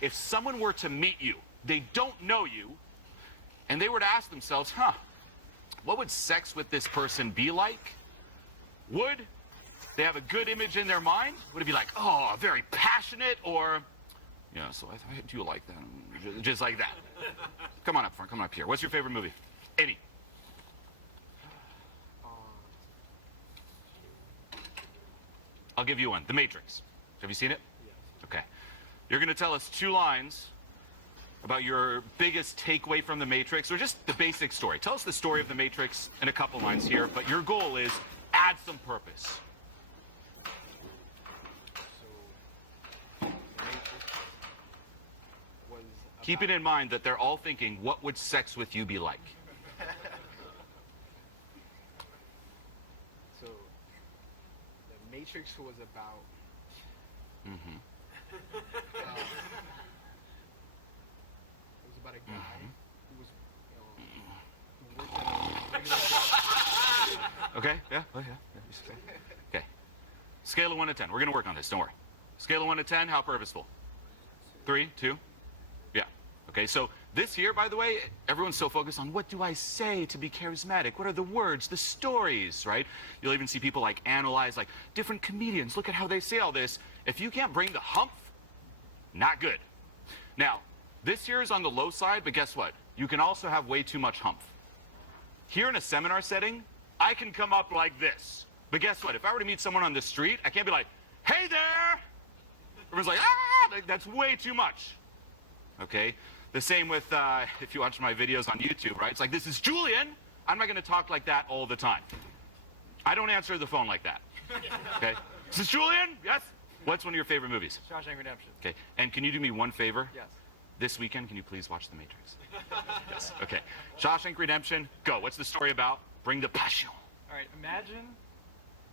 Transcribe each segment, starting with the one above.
if someone were to meet you, they don't know you, and they were to ask themselves, what would sex with this person be like? Would they have a good image in their mind? Would it be like, oh, very passionate, or, yeah, so I do like that, just like that. Come on up front, come on up here. What's your favorite movie? Any. I'll give you one. The Matrix. Have you seen it? Yes. Okay. You're going to tell us 2 lines about your biggest takeaway from The Matrix, or just the basic story. Tell us the story of The Matrix in a couple lines here, but your goal is add some purpose. So, the Matrix was Keeping in mind that they're all thinking, what would sex with you be like? So, the Matrix was about. It was about a guy who was, who worked at a regular job. Okay, yeah, oh yeah. Okay. Scale of 1 to 10. We're going to work on this, don't worry. Scale of 1 to 10, how purposeful? 3, 2? Yeah. Okay, so this here, by the way, everyone's so focused on what do I say to be charismatic? What are the words, the stories, right? You'll even see people like analyze like different comedians. Look at how they say all this. If you can't bring the humph, not good. Now, this here is on the low side, but guess what? You can also have way too much humph. Here in a seminar setting, I can come up like this. But guess what? If I were to meet someone on the street, I can't be like, hey there! Everyone's like, ah! That's way too much. Okay? The same with, if you watch my videos on YouTube, right? It's like, this is Julian. I'm not going to talk like that all the time. I don't answer the phone like that. Okay? This is Julian? Yes? What's one of your favorite movies? Shawshank Redemption. Okay. And can you do me one favor? Yes. This weekend, can you please watch The Matrix? Yes. Okay. Shawshank Redemption, go. What's the story about? Bring the passion. All right, imagine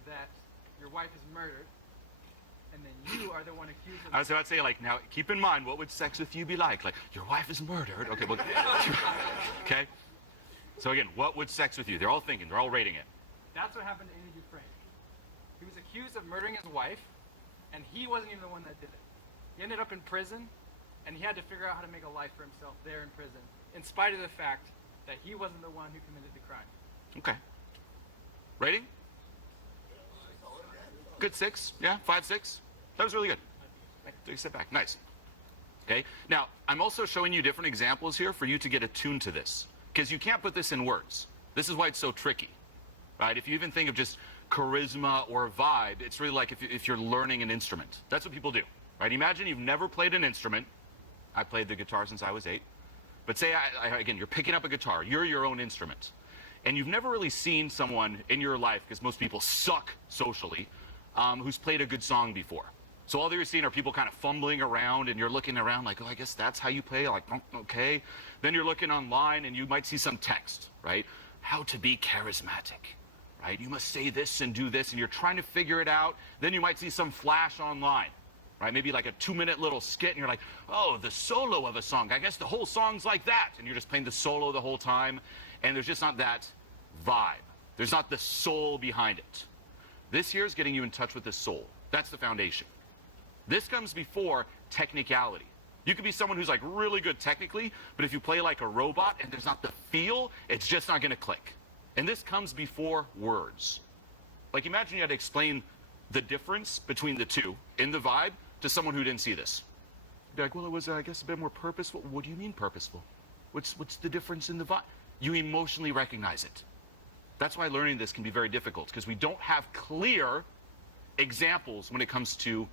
that your wife is murdered, and then you are the one accused of I was about to say, like, now, keep in mind, what would sex with you be like? Like, your wife is murdered. Okay, well, okay? So again, what would sex with you? They're all thinking, they're all rating it. That's what happened to Andy Dufresne. He was accused of murdering his wife, and he wasn't even the one that did it. He ended up in prison, and he had to figure out how to make a life for himself there in prison, in spite of the fact that he wasn't the one who committed the crime. Okay. Rating? Good 6. Yeah, 5, 6. That was really good. Take a step back. Nice. Okay. Now, I'm also showing you different examples here for you to get attuned to this, because you can't put this in words. This is why it's so tricky, right? If you even think of just charisma or vibe, it's really like if you're learning an instrument. That's what people do, right? Imagine you've never played an instrument. I played the guitar since I was 8. But say, again, you're picking up a guitar. You're your own instrument. And you've never really seen someone in your life, because most people suck socially, who's played a good song before. So all that you're seeing are people kind of fumbling around, and you're looking around like, oh, I guess that's how you play. Like, okay. Then you're looking online, and you might see some text, right? How to be charismatic, right? You must say this and do this, and you're trying to figure it out. Then you might see some flash online, right? Maybe like a 2-minute little skit, and you're like, oh, the solo of a song. I guess the whole song's like that. And you're just playing the solo the whole time, and there's just not that vibe. There's not the soul behind it. This here is getting you in touch with the soul. That's the foundation. This comes before technicality. You could be someone who's like really good technically, but if you play like a robot and there's not the feel, it's just not going to click. And this comes before words. Like imagine you had to explain the difference between the two in the vibe to someone who didn't see this. Be like, well, it was, I guess, a bit more purposeful. What do you mean purposeful? What's the difference in the vibe? You emotionally recognize it. That's why learning this can be very difficult, because we don't have clear examples when it comes to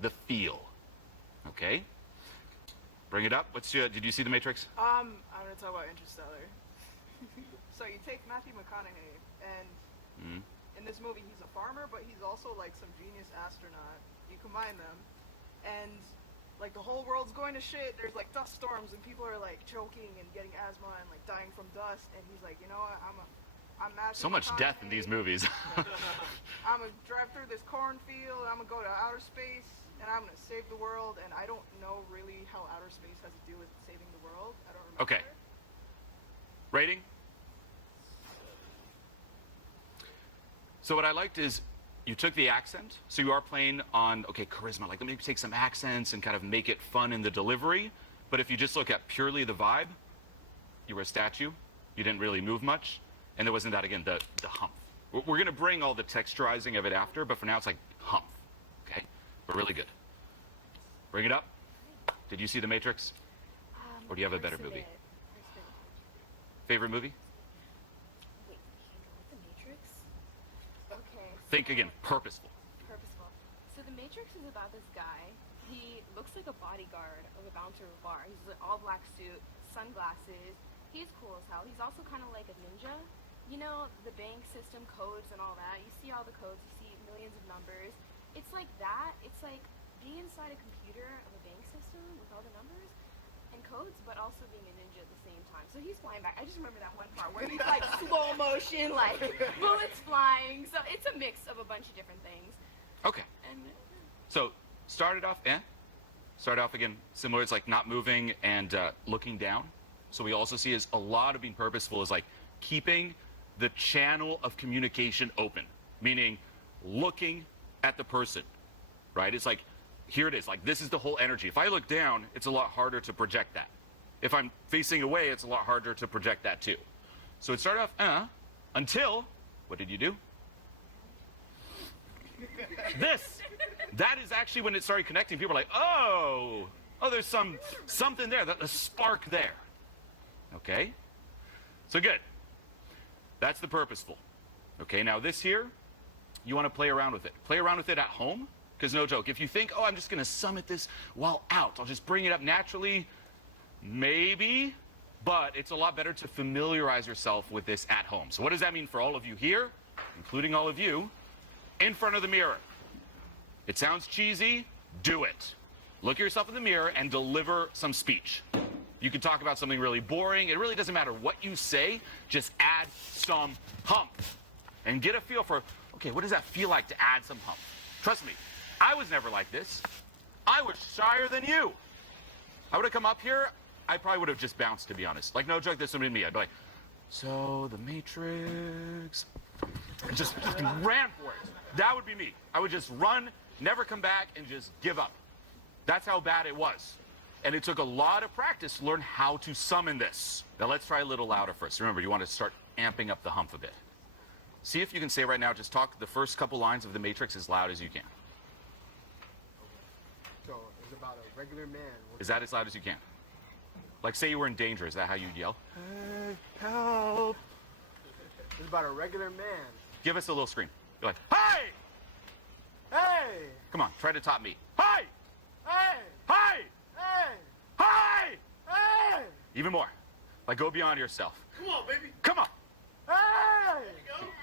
the feel. Okay? Bring it up. Did you see The Matrix? I'm going to talk about Interstellar. So you take Matthew McConaughey, and in this movie he's a farmer, but he's also like some genius astronaut. You combine them, and like the whole world's going to shit. There's like dust storms, and people are like choking and getting asthma and like dying from dust. And he's like, you know what? I'm Matthew So much death in these movies. I'm gonna drive through this cornfield. I'm gonna go to outer space, and I'm gonna save the world. And I don't know really how outer space has to do with saving the world. I don't remember. Okay. Rating? So what I liked is you took the accent, so you are playing on, okay, charisma, like let me take some accents and kind of make it fun in the delivery. But if you just look at purely the vibe, you were a statue, you didn't really move much, and there wasn't that, again, the hump. We're going to bring all the texturizing of it after, but for now it's like hump, okay? But really good. Bring it up. Did you see The Matrix? Or do you have a better movie? Favorite movie? Wait, The Matrix? Okay. Think again, purposeful. Purposeful. So The Matrix is about this guy. He looks like a bodyguard of a bouncer of a bar. He's an all-black suit, sunglasses. He's cool as hell. He's also kind of like a ninja. You know, the bank system codes and all that. You see all the codes. You see millions of numbers. It's like that. It's like being inside a computer of a bank system with all the numbers and codes, but also being a ninja at the same time. So he's flying back. I just remember that one part where he's like slow motion, like bullets flying. So it's a mix of a bunch of different things. Okay. And So started off, Started off again, similar. It's like not moving and looking down. So we also see is a lot of being purposeful is like keeping the channel of communication open, meaning looking at the person, right? It's like, here it is, like this is the whole energy. If I look down, it's a lot harder to project that. If I'm facing away, it's a lot harder to project that too. So it started off, until, what did you do? This. That is actually when it started connecting. People are like, oh, there's something there, a spark there. Okay? So good. That's the purposeful. Okay, now this here, you want to play around with it. Play around with it at home, because no joke, if you think, I'm just going to summit this while out, I'll just bring it up naturally, maybe, but it's a lot better to familiarize yourself with this at home. So what does that mean for all of you here, including all of you, in front of the mirror? It sounds cheesy, do it. Look at yourself in the mirror and deliver some speech. You can talk about something really boring. It really doesn't matter what you say. Just add some hump. And get a feel for, okay, what does that feel like to add some hump? Trust me, I was never like this. I was shyer than you. I would have come up here, I probably would have just bounced, to be honest. Like, no joke, this would have been me. I'd be like, so, The Matrix. And just ran for it. That would be me. I would just run, never come back, and just give up. That's how bad it was. And it took a lot of practice to learn how to summon this. Now let's try a little louder first. Remember, you want to start amping up the hump a bit. See if you can say right now, just talk the first couple lines of The Matrix as loud as you can. So it's about a regular man. Is that as loud as you can? Like say you were in danger, is that how you'd yell? Hey, help! It's about a regular man. Give us a little scream. You're like, hey! Hey! Come on, try to top me. Hey! Hey! Hey! Hey! Hey! Hey! Even more. Like go beyond yourself. Come on, baby! Come on. Hey!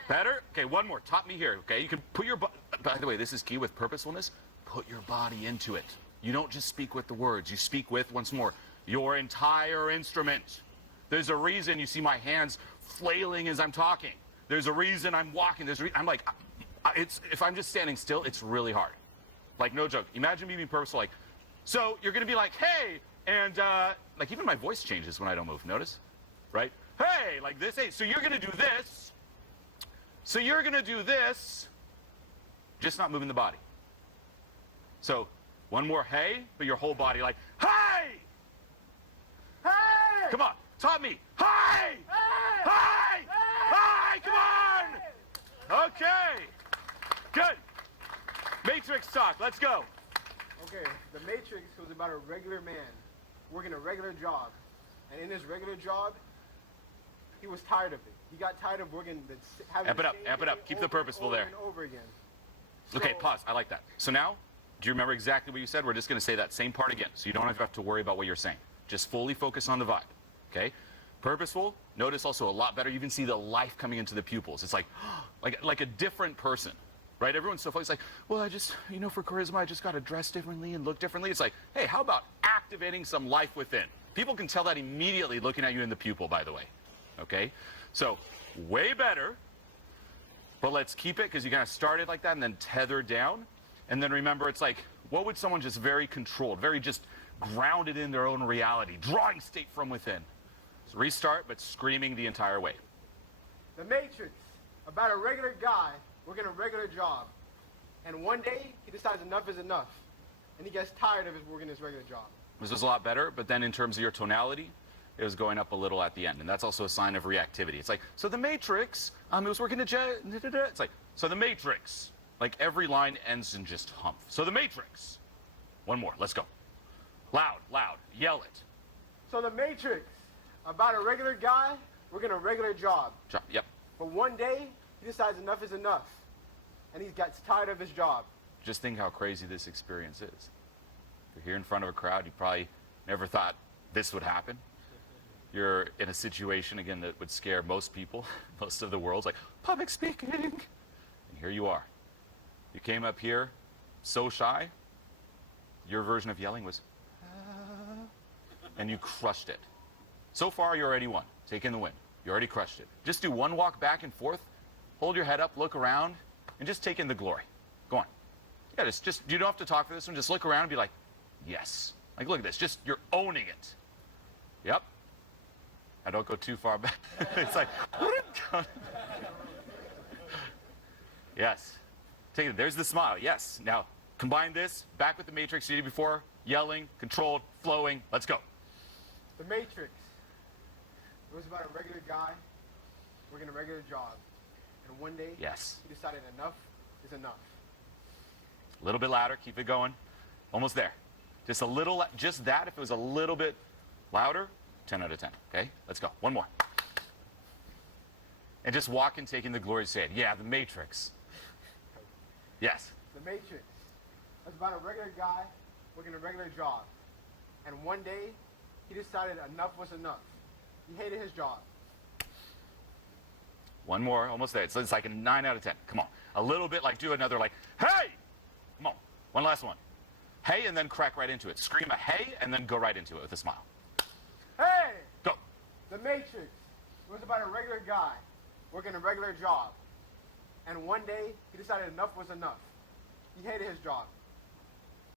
Better? Okay, one more. Top me here, okay? You can put your by the way, this is key with purposefulness. Put your body into it. You don't just speak with the words. You speak with, once more, your entire instrument. There's a reason you see my hands flailing as I'm talking. There's a reason I'm walking. I'm like, if I'm just standing still, it's really hard. Like, no joke. Imagine me being purposeful, like, so you're going to be like, hey, and, like, even my voice changes when I don't move. Notice? Right? Hey, like this. Hey, so you're going to do this. So you're going to do this. Just not moving the body. So, one more hey, but your whole body like, hey! Hey! Come on, top me. Hey! Hey! Hey! Hey! Come on! Okay. Good. Matrix talk. Let's go. Okay, The Matrix was about a regular man working a regular job. And in his regular job, he was tired of it. He got tired of working having Amp it the up, same amp it thing up. Keep the over and purposeful over there. And over again. Okay, So- pause. I like that. So now, do you remember exactly what you said? We're just going to say that same part again, so you don't have to worry about what you're saying. Just fully focus on the vibe, okay? Purposeful, notice also a lot better. You even see the life coming into the pupils. It's like a different person, right? Everyone's so focused, like, well, I just, for charisma, I just got to dress differently and look differently. It's like, hey, how about activating some life within? People can tell that immediately looking at you in the pupil, by the way, okay? So, way better, but let's keep it because you kind of started like that and then tether down. And then remember, it's like, what would someone just very controlled, very just grounded in their own reality, drawing state from within? So restart, but screaming the entire way. The Matrix, about a regular guy working a regular job. And one day, he decides enough is enough. And he gets tired of working his regular job. This was a lot better, but then in terms of your tonality, it was going up a little at the end. And that's also a sign of reactivity. It's like, so the Matrix, it was working it's like, so the Matrix. Like every line ends in just humph. So the Matrix. One more, let's go. Loud, loud, yell it. So the Matrix, about a regular guy working a regular job. Yep. But one day, he decides enough is enough. And he gets tired of his job. Just think how crazy this experience is. If you're here in front of a crowd, you probably never thought this would happen. You're in a situation, again, that would scare most people, most of the world's like, public speaking. And here you are. You came up here so shy, your version of yelling was, and you crushed it. So far, you already won. Take in the win. You already crushed it. Just do one walk back and forth, hold your head up, look around, and just take in the glory. Go on. Yeah, just you don't have to talk for this one. Just look around and be like, yes. Like, look at this. Just, you're owning it. Yep. I don't go too far back. It's like, yes. Take it. There's the smile. Yes. Now, combine this back with the Matrix you did before. Yelling, controlled, flowing. Let's go. The Matrix. It was about a regular guy working a regular job. And one day, Yes. he decided enough is enough. A little bit louder. Keep it going. Almost there. Just a little, just that. If it was a little bit louder, 10 out of 10. Okay? Let's go. One more. And just walk and take in the glory, say it. Yeah, the Matrix. Yes. The Matrix. It was about a regular guy working a regular job. And one day, he decided enough was enough. He hated his job. One more. Almost there. It's like a 9 out of 10. Come on. A little bit like do another like, hey! Come on. One last one. Hey, and then crack right into it. Scream a hey, and then go right into it with a smile. Hey! Go. The Matrix. It was about a regular guy working a regular job. And one day, he decided enough was enough. He hated his job.